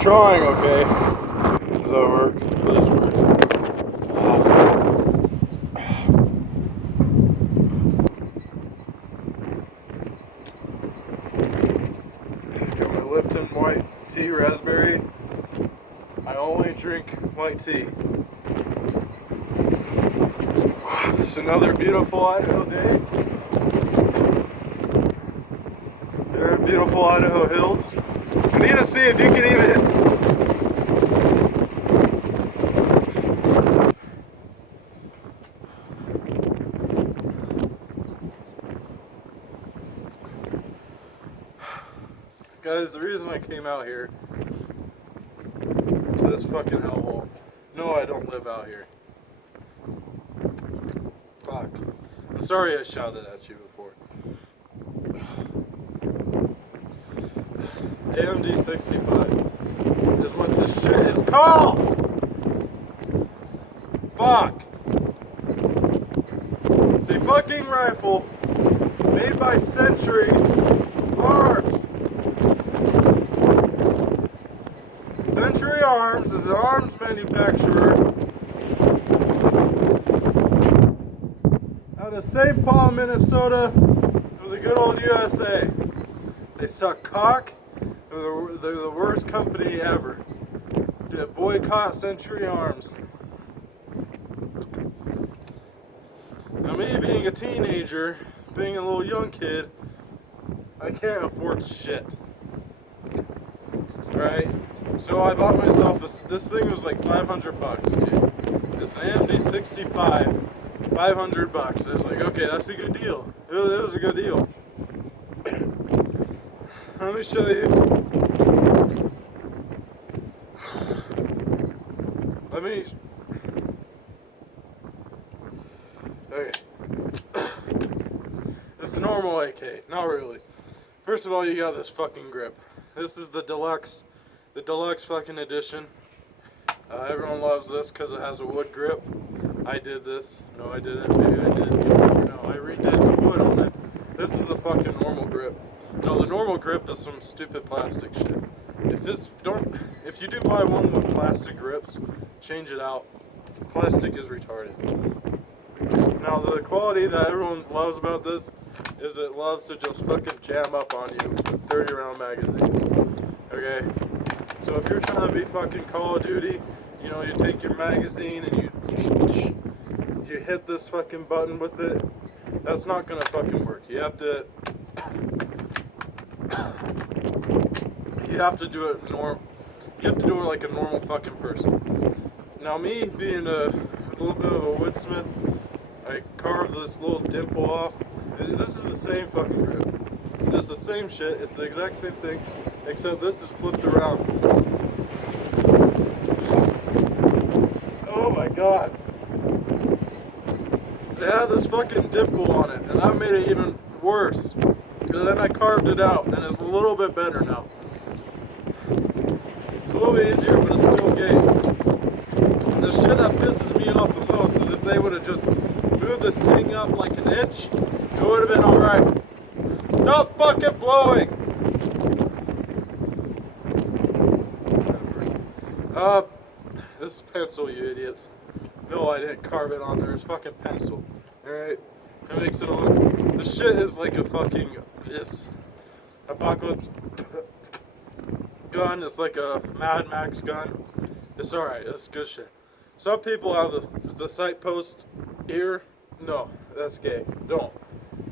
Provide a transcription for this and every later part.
trying, okay? Does that work? Please work. Got my Lipton white tea raspberry. I only drink white tea. It's another beautiful Idaho day. There are beautiful Idaho hills. I need to see if you can even. Guys, the reason I came out here to this fucking hellhole. No, I don't live out here. Fuck. I'm sorry I shouted at you before. AMD-65 is what this shit is called! Fuck! It's a fucking rifle made by Century Arms. Century Arms is an arms manufacturer out of St. Paul, Minnesota, of the good old USA. They suck cock. They're the worst company ever to boycott Century Arms. Now, me being a teenager, being a little young kid, I can't afford shit. Right? So I bought myself this thing was like 500 bucks, dude. It's an AMD-65, 500 bucks. I was like, okay, that's a good deal. It was a good deal. Let me show you. Okay. It's a normal AK. Not really. First of all, you got this fucking grip. This is the deluxe fucking edition. Everyone loves this because it has a wood grip. I did this. No, I didn't. Maybe I did. No, I redid the wood on it. This is the fucking normal grip. No, the normal grip is some stupid plastic shit. If you do buy one with plastic grips, change it out. Plastic is retarded. Now, the quality that everyone loves about this is it loves to just fucking jam up on you with 30 round magazines. Okay? So if you're trying to be fucking Call of Duty, you know, you take your magazine and you hit this fucking button with it, that's not gonna fucking work. You have to do it like a normal fucking person. Now, me being a little bit of a woodsmith, I carved this little dimple off. This is the same fucking grip. It's the same shit. It's the exact same thing, except this is flipped around. Oh my god. It had this fucking dimple on it, and that made it even worse. And then I carved it out, and it's a little bit better now. It's a little bit easier, but it's still gay. The shit that pisses me off the most is if they would have just moved this thing up like an inch, it would have been alright. Stop fucking blowing! This is pencil, you idiots. No, I didn't carve it on there. It's fucking pencil. Alright? It makes it look... This shit is like a fucking... This apocalypse gun. It's like a Mad Max gun. It's alright. It's good shit. Some people have the sight post here. No, that's gay. Don't.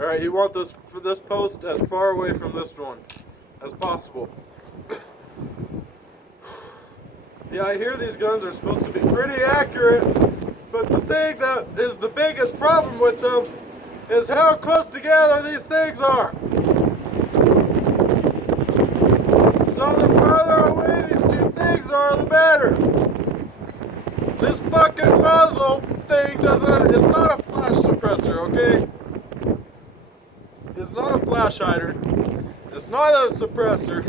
Alright, you want this post as far away from this one as possible. Yeah, I hear these guns are supposed to be pretty accurate, but the thing that is the biggest problem with them is how close together these things are. So the further away these two things are, the better. This fucking muzzle thing it's not a flash suppressor, okay? It's not a flash hider. It's not a suppressor.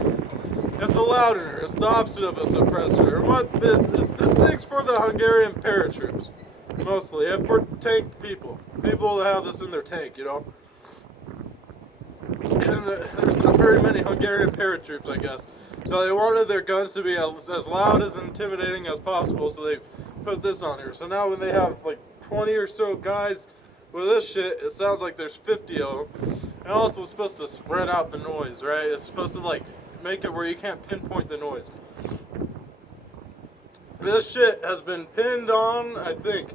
It's a loudener. It's the opposite of a suppressor. This thing's for the Hungarian paratroops, mostly, and for tank people. People that have this in their tank, you know. And there's not very many Hungarian paratroops, I guess. So they wanted their guns to be as loud as intimidating as possible, so they put this on here. So now when they have like 20 or so guys with this shit, it sounds like there's 50 of them. And also it's supposed to spread out the noise, right? It's supposed to like make it where you can't pinpoint the noise. This shit has been pinned on, I think.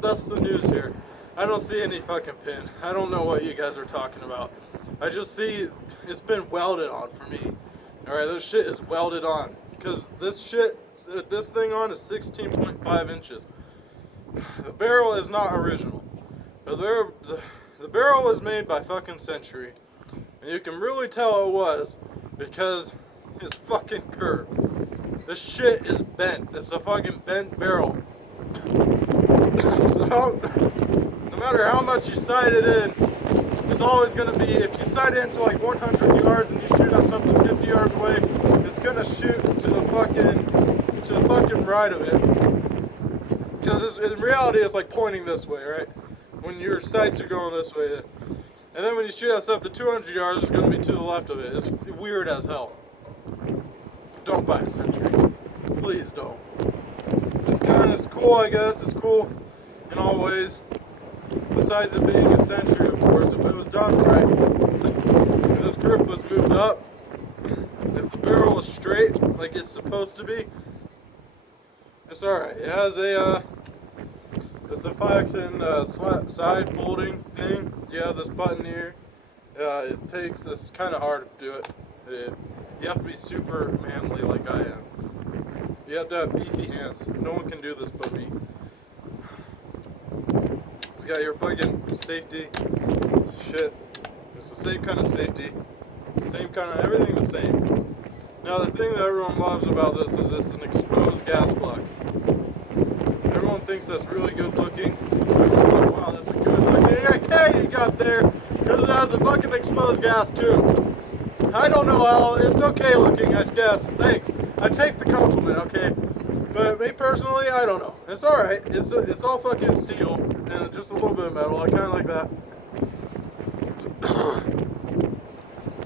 That's the news here. I don't see any fucking pin. I don't know what you guys are talking about. I just see it's been welded on for me. Alright, this shit is welded on. Because this thing on is 16.5 inches. The barrel is not original. The barrel was made by fucking Century. And you can really tell it was because it's fucking curved. This shit is bent. It's a fucking bent barrel. So, no matter how much you sight it in, it's always going to be, if you sight it into like 100 yards and you shoot at something 50 yards away, it's going to shoot to the fucking right of it. Because in reality, it's like pointing this way, right? When your sights are going this way. And then when you shoot at stuff to 200 yards, it's going to be to the left of it. It's weird as hell. Don't buy a Century. Please don't. It's cool, I guess. It's cool in all ways. Besides it being a Century, of course, if it was done right. If this grip was moved up, if the barrel was straight like it's supposed to be, it's alright. It has it's a fucking side folding thing. You have this button here. It's kind of hard to do it. You have to be super manly like I am. You have to have beefy hands. No one can do this but me. It's got your fucking safety shit. It's the same kind of safety. Same kind of, everything the same. Now the thing that everyone loves about this is it's an exposed gas block. Everyone thinks that's really good looking. Everyone's like, wow, that's a good looking AK you got there, because it has a fucking exposed gas too. I don't know how, it's okay looking, I guess, thanks. I take the compliment, okay? But me personally, I don't know. It's alright, it's all fucking steel, and just a little bit of metal, I kinda like that.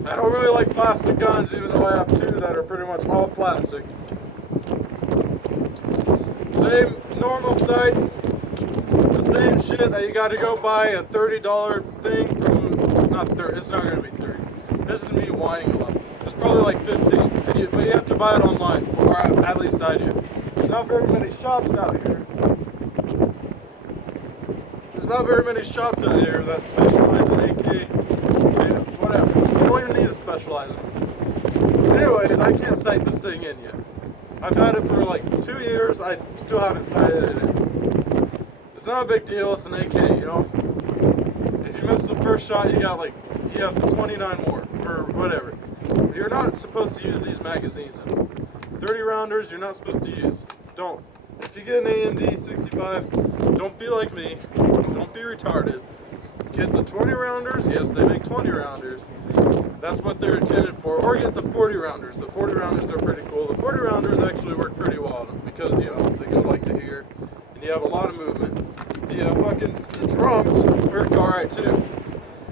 I don't really like plastic guns, even though I have two that are pretty much all plastic. Same normal sights, the same shit that you gotta go buy a $30 thing from, not 30, it's not gonna be 30. This is me whining a lot. It's probably like 15, but you have to buy it online, or at least I do. There's not very many shops out here. There's not very many shops out here that specialize in AK, and whatever. You don't even need to specialize in it. Anyways, I can't sight this thing in yet. I've had it for like 2 years, I still haven't sighted it in. It's not a big deal, it's an AK, you know? If you miss the first shot, you have 29 more, or whatever. You're not supposed to use these magazines in them. 30 rounders, you're not supposed to use. Don't. If you get an AMD-65, don't be like me. Don't be retarded. Get the 20 rounders. Yes, they make 20 rounders. That's what they're intended for. Or get the 40 rounders. The 40 rounders are pretty cool. The 40 rounders actually work pretty well on them because, you know, they go like to here. And you have a lot of movement. The drums work alright too.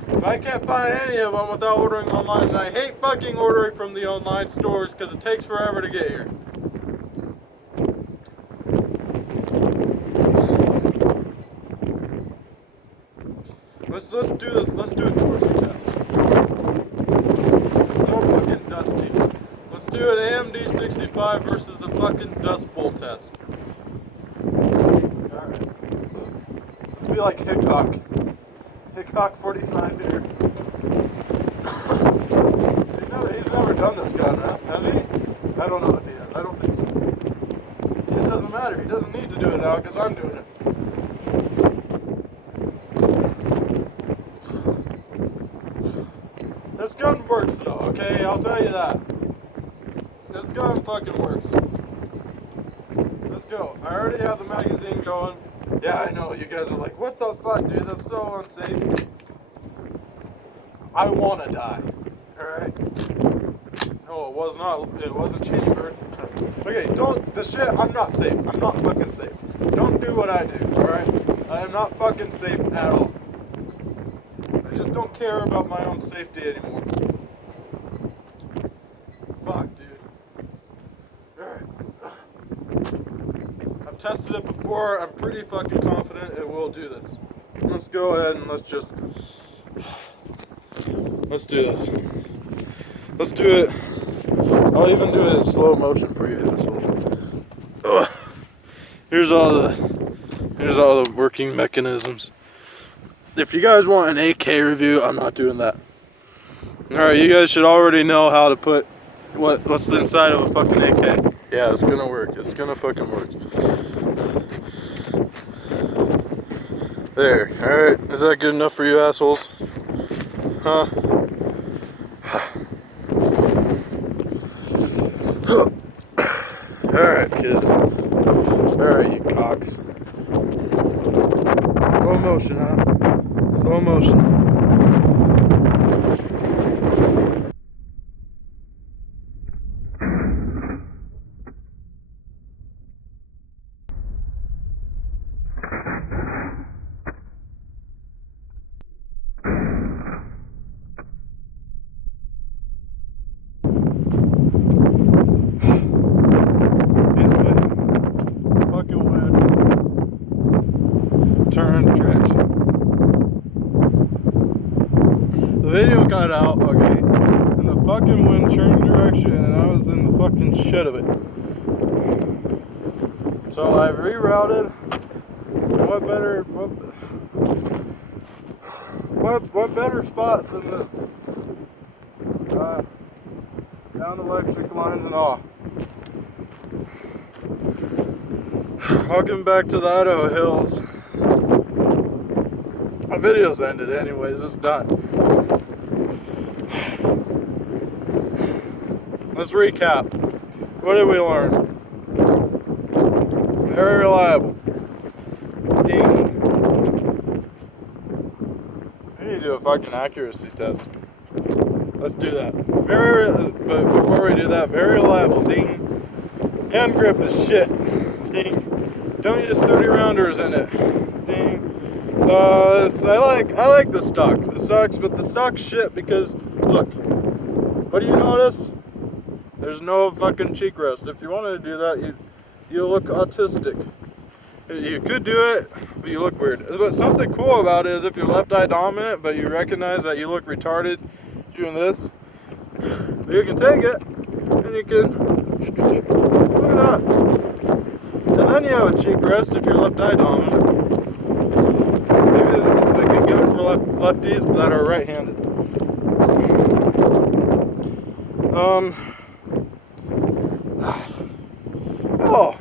But I can't find any of them without ordering online. And I hate fucking ordering from the online stores because it takes forever to get here. Let's do this. Let's do a torsion test. It's so fucking dusty. Let's do an AMD-65 versus the fucking Dust Bowl test. Alright. Let's be like Hickok. Hickok 45 here. He's never done this gun, huh? Has he? I don't know if he has. I don't think so. It doesn't matter. He doesn't need to do it now because I'm doing it. This gun works though, okay? I'll tell you that. This gun fucking works. Let's go. I already have the magazine going. Yeah, I know. You guys are like, what the fuck, dude? That's so unsafe. I want to die. Alright? No, it was not. It wasn't chambered. Okay, I'm not safe. I'm not fucking safe. Don't do what I do, alright? I am not fucking safe at all. I just don't care about my own safety anymore. Fuck, dude. Alright. I've tested it before. I'm pretty fucking confident it will do this. Let's go ahead and let's do this. Let's do it. I'll even do it in slow motion for you assholes. Ugh. Here's all the working mechanisms. If you guys want an AK review, I'm not doing that. Alright, you guys should already know how to put what's inside of a fucking AK. Yeah, it's gonna work. It's gonna fucking work. There. Alright, is that good enough for you assholes? Huh? Alright, kids. Alright, you cocks. Slow motion, huh? Slow motion. Turn direction. The video got out, okay, and the fucking wind turned direction, and I was in the fucking shit of it. So I've rerouted. What better spot than this? Down electric lines and all. Welcome back to the Idaho Hills. My video's ended anyways, it's done. Let's recap. What did we learn? Very reliable. Ding. We need to do a fucking accuracy test. Let's do that. But before we do that, very reliable. Ding. Hand grip is shit. Ding. Don't use 30 rounders in it. Ding. I like the stock. But the stock's shit because, look, what do you notice? There's no fucking cheek rest. If you wanted to do that, you look autistic. You could do it, but you look weird. But something cool about it is if you're left eye dominant, but you recognize that you look retarded doing this, you can take it, and you can, look at that. And then you have a cheek rest if you're left eye dominant. Maybe it's like a gun for lefties that are right-handed. Oh,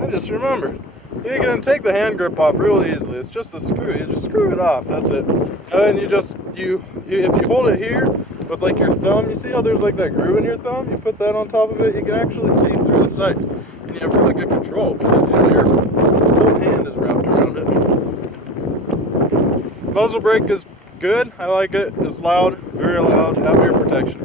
I just remembered. You can take the hand grip off real easily. It's just a screw. You just screw it off. That's it. And then if you hold it here with like your thumb, you see how there's like that groove in your thumb? You put that on top of it, you can actually see through the sights. And you have really good control because your whole hand is wrapped around it. Muzzle brake is good. I like it. It's loud, very loud. Have ear protection.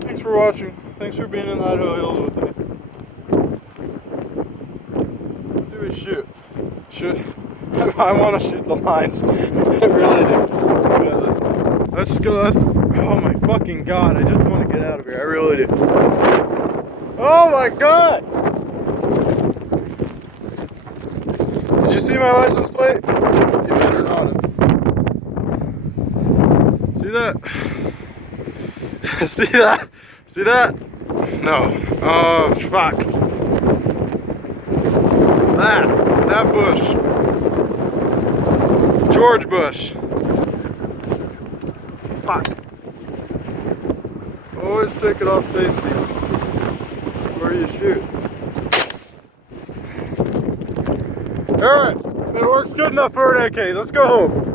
Thanks for watching. Thanks for being in the Idaho Hills with me. What do we shoot? I want to shoot the lines. I really do. Yeah, let's go. Oh my fucking god! I just want to get out of here. I really do. Oh my god! Did you see my license plate? You better not have. See that? See that? See that? No. Oh, fuck. That bush. George Bush. Fuck. Always take it off safety before you shoot. Alright, it works good enough for an AK. Let's go home.